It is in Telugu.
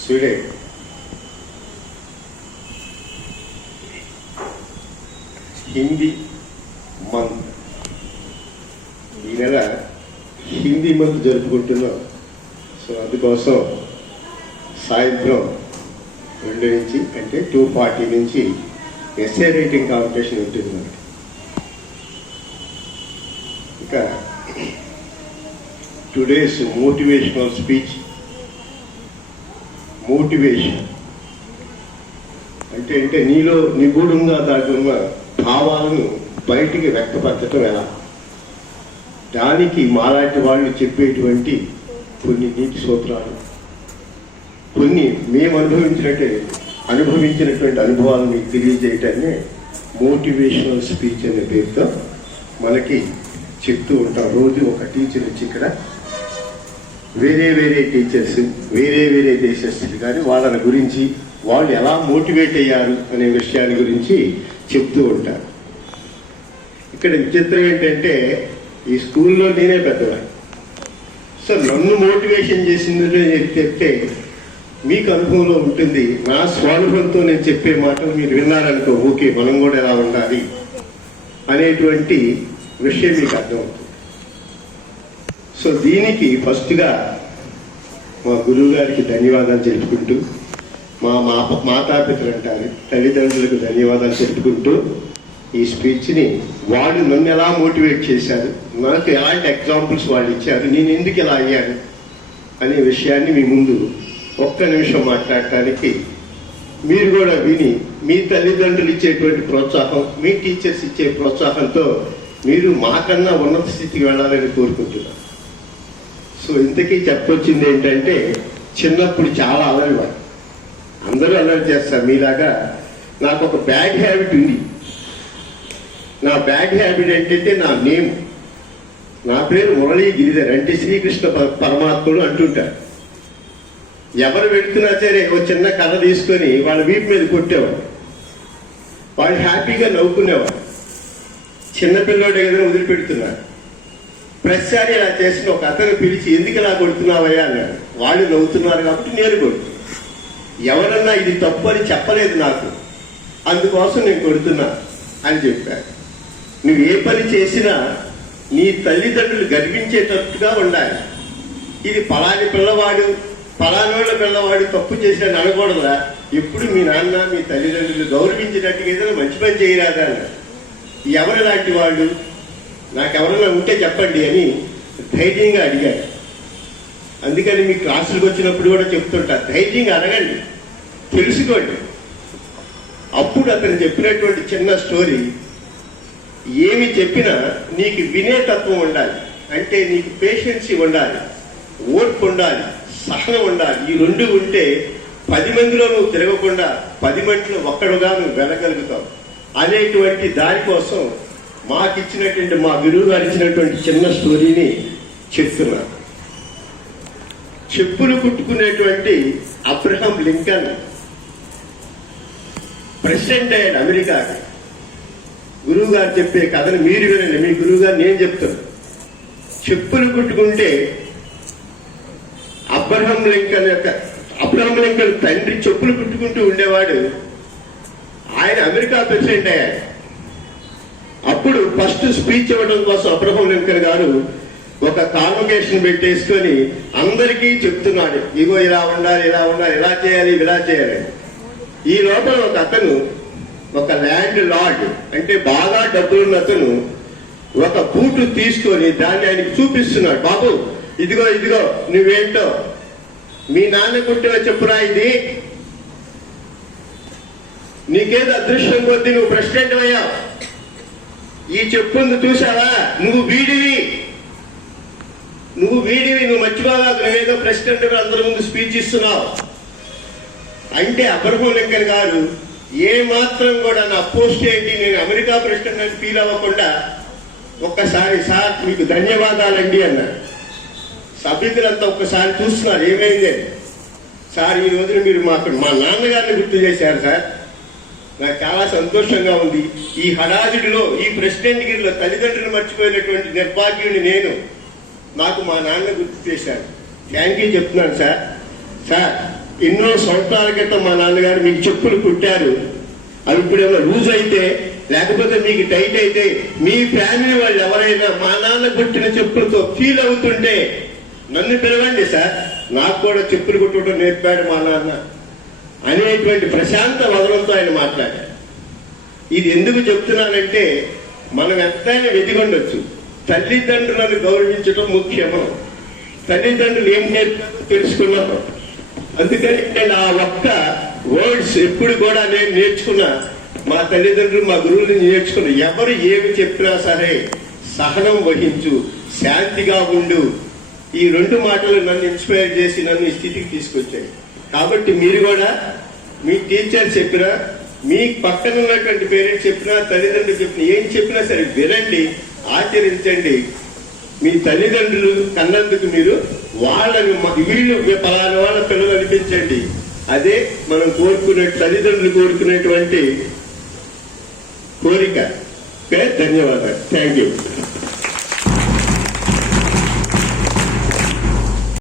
Student, హిందీ మంత్, ఈ నెల హిందీ మంత్ జరుపుకుంటున్నాం. సో అందుకోసం సాయంత్రం 2 నుంచి అంటే 2:40 నుంచి ఎస్ఏ రైటింగ్ కాంపిటీషన్ ఉంటుంది మనకి. ఇంకా టుడేస్ మోటివేషనల్ స్పీచ్. మోటివేషన్ అంటే నీలో నిగూఢంగా దాటున్న భావాలను బయటికి వ్యక్తపరచడం ఎలా, దానికి మాలాంటి వాళ్ళు చెప్పేటువంటి కొన్ని నీతి సూత్రాలు, కొన్ని మేము అనుభవించినటువంటి అనుభవాలను తెలియజేయటాన్ని మోటివేషనల్ స్పీచ్ అనే పేరుతో మనకి చెప్తూ ఉంటాం. రోజు ఒక టీచర్ వచ్చి ఇక్కడ వేరే టీచర్స్ వేరే దేశస్తులు కానీ వాళ్ళని గురించి వాళ్ళు ఎలా మోటివేట్ అయ్యారు అనే విషయాన్ని గురించి చెప్తూ ఉంటారు. ఇక్కడ విచిత్రం ఏంటంటే ఈ స్కూల్లో నేనే పెద్దవాడిని. సో నన్ను మోటివేషన్ చేసింది చెప్తే మీకు అనుభవంలో ఉంటుంది. నా స్వానుభవంతో నేను చెప్పే మాటలు మీరు విన్నారనుకో, ఓకే మనం కూడా ఎలా ఉండాలి అనేటువంటి విషయం మీకు అర్థమవుతుంది. సో దీనికి ఫస్ట్గా మా గురువు గారికి ధన్యవాదాలు తెలుపుకుంటూ, మా మాతాపితలు అంటారు తల్లిదండ్రులకు ధన్యవాదాలు తెలుపుకుంటూ, ఈ స్పీచ్ని వాళ్ళు నన్ను ఎలా మోటివేట్ చేశారు, నాకు ఎలాంటి ఎగ్జాంపుల్స్ వాళ్ళు ఇచ్చారు, నేను ఎందుకు ఇలా అయ్యాను అనే విషయాన్ని మీ ముందు ఒక్క నిమిషం మాట్లాడటానికి మీరు కూడా విని మీ తల్లిదండ్రులు ఇచ్చేటువంటి ప్రోత్సాహం, మీ టీచర్స్ ఇచ్చే ప్రోత్సాహంతో మీరు మాకన్నా ఉన్నత స్థితికి వెళ్ళాలని కోరుకుంటున్నాను. సో ఇంతకీ చెప్పొచ్చింది ఏంటంటే, చిన్నప్పుడు చాలా అలరివాడు, అందరూ అల్లరి చేస్తారు మీలాగా. నాకు ఒక బ్యాడ్ హ్యాబిట్ ఉంది. నా బ్యాడ్ హ్యాబిట్ ఏంటంటే నా నేమ్, నా పేరు మురళీ గిరిధర్, అంటే శ్రీకృష్ణ పరమాత్ముడు అంటుంటారు. ఎవరు వెళుతున్నా సరే ఒక చిన్న కథ తీసుకొని వాళ్ళ వీపు మీద కొట్టేవాడు, వాళ్ళు హ్యాపీగా నవ్వుకునేవాడు. చిన్నపిల్లోడు ఏదైనా వదిలిపెడుతున్నారు, ప్రతిసారి ఇలా చేసిన ఒక అతను పిలిచి ఎందుకు ఇలా కొడుతున్నావయ్యా అన్నాడు. వాళ్ళు నవ్వుతున్నారు కాబట్టి నేను కొడుతున్నా. ఎవరన్నా ఇది తప్పు అని చెప్పలేదు నాకు, అందుకోసం నేను కొడుతున్నా అని చెప్పాను. నువ్వు ఏ పని చేసినా నీ తల్లిదండ్రులు గర్వించేటట్టుగా ఉండాలి. ఇది పలాని పిల్లవాడు పలానోళ్ళ పిల్లవాడు తప్పు చేసినట్టు అనకూడదా, ఎప్పుడు మీ నాన్న మీ తల్లిదండ్రులు గౌరవించేటట్టుగా ఏదైనా మంచి పని చేయరాదా అన్నాడు. ఎవరు లాంటి వాళ్ళు, నాకెవరైనా ఉంటే చెప్పండి అని ధైర్యంగా అడిగాడు. అందుకని మీ క్లాసులకు వచ్చినప్పుడు కూడా చెప్తుంటా, ధైర్యంగా అడగండి, తెలుసుకోండి. అప్పుడు అతను చెప్పినటువంటి చిన్న స్టోరీ, ఏమి చెప్పినా నీకు వినేతత్వం ఉండాలి, అంటే నీకు పేషెన్సీ ఉండాలి, ఓర్పు ఉండాలి, సహనం ఉండాలి. ఈ 2 ఉంటే 10 మందిలో నువ్వు తిరగకుండా 10 మందిలో ఒక్కడుగా నువ్వు వెళ్ళగలుగుతావు అనేటువంటి దానికోసం మాకిచ్చినటువంటి మా గురువు గారు ఇచ్చినటువంటి చిన్న స్టోరీని చెప్తున్నారు. చెప్పులు కుట్టుకునేటువంటి అబ్రహం లింకన్ ప్రెసిడెంట్ అయ్యాడు అమెరికాకి. గురువు గారు చెప్పే కథను మీరు వినండి, మీ గురువు గారు నేను చెప్తాను. చెప్పులు కుట్టుకుంటే అబ్రహం లింకన్ తండ్రి చెప్పులు కుట్టుకుంటూ ఉండేవాడు. ఆయన అమెరికా ప్రెసిడెంట్ అయ్యాడు. అప్పుడు ఫస్ట్ స్పీచ్ ఇవ్వడం కోసం అబ్రహం లింకన్ గారు ఒక కాన్వకేషన్ పెట్టేసుకొని అందరికీ చెప్తున్నాడు, ఇగో ఇలా ఉండాలి, ఇలా ఉండాలి, ఇలా చేయాలి, ఇలా చేయాలి. ఈ లోపల ఒక అతను, ఒక ల్యాండ్ లార్డ్ అంటే బాగా డబ్బులున్న అతను ఒక బూటు తీసుకొని దాన్ని ఆయనకి చూపిస్తున్నాడు. బాబు ఇదిగో నువ్వేంటో మీ నాన్న కుట్టిన చెప్పురా, ఇది నీకేదో అదృష్టం కొద్దీ నువ్వు ప్రెసిడెంట్ అయ్యావు, ఈ చెప్పుంది చూసావా, నువ్వు వీడివి, నువ్వు మర్చిపోగా నువ్వేదో ప్రెసిడెంట్ అందరి ముందు స్పీచ్ ఇస్తున్నావు అంటే అబ్రహం లింకన్ గారు ఏ మాత్రం కూడా నా పోస్ట్ ఏంటి, నేను అమెరికా ప్రెసిడెంట్ అని ఫీల్ అవ్వకుండా ఒక్కసారి సార్ మీకు ధన్యవాదాలండి అన్నారు. సభ్యులంతా ఒక్కసారి చూస్తున్నారు ఏమైంది సార్, ఈ రోజున మీరు మా నాన్నగారిని గుర్తు చేశారు సార్, నాకు చాలా సంతోషంగా ఉంది. ఈ హడావిడిలో ఈ ప్రెసిడెంట్ గిరిలో తల్లిదండ్రులు మర్చిపోయినటువంటి నిర్భాగ్యుని నేను, నాకు మా నాన్న గుర్తు చేశారు. థ్యాంక్ యూ చెప్తున్నాను సార్. సార్, ఎన్నో సంవత్సరాల క్రితం మా నాన్నగారు మీకు చెప్పులు కుట్టారు. అవి ఇప్పుడు ఏమైనా లూజ్ అయితే లేకపోతే మీకు టైట్ అయితే మీ ఫ్యామిలీ వాళ్ళు ఎవరైనా మా నాన్న కుట్టిన చెప్పులతో ఫీల్ అవుతుంటే నన్ను పిలవండి సార్, నాకు కూడా చెప్పులు కుట్టడం నేర్పాడు మా నాన్న అనేటువంటి ప్రశాంత వదనంతో ఆయన మాట్లాడారు. ఇది ఎందుకు చెప్తున్నానంటే మనం ఎంతైనా వెదిగొండొచ్చు, తల్లిదండ్రులను గౌరవించడం ముఖ్యము. తల్లిదండ్రులు ఏం నేర్పారో తెలుసుకున్నాము. అందుకని నేను ఆ ఒక్క వర్డ్స్ ఎప్పుడు కూడా నేను నేర్చుకున్నా. మా తల్లిదండ్రులు మా గురువుల నుంచి నేర్చుకున్నా. ఎవరు ఏమి చెప్పినా సరే సహనం వహించు, శాంతిగా ఉండు. ఈ 2 మాటలు నన్ను ఇన్స్పైర్ చేసి నన్ను ఈ స్థితికి తీసుకొచ్చాయి. కాబట్టి మీరు కూడా మీ టీచర్ చెప్పినా, మీ పక్కన ఉన్నటువంటి పేరెంట్స్ చెప్పినా, తల్లిదండ్రులు చెప్పినా, ఏం చెప్పినా సరే వినండి, ఆచరించండి. మీ తల్లిదండ్రులు కన్నందుకు మీరు వాళ్ళని వీళ్ళు పలానా వాళ్ళ పిల్లలు అనిపించండి. అదే మనం తల్లిదండ్రులు కోరుకునేటువంటి కోరిక. ధన్యవాదాలు. Thank you.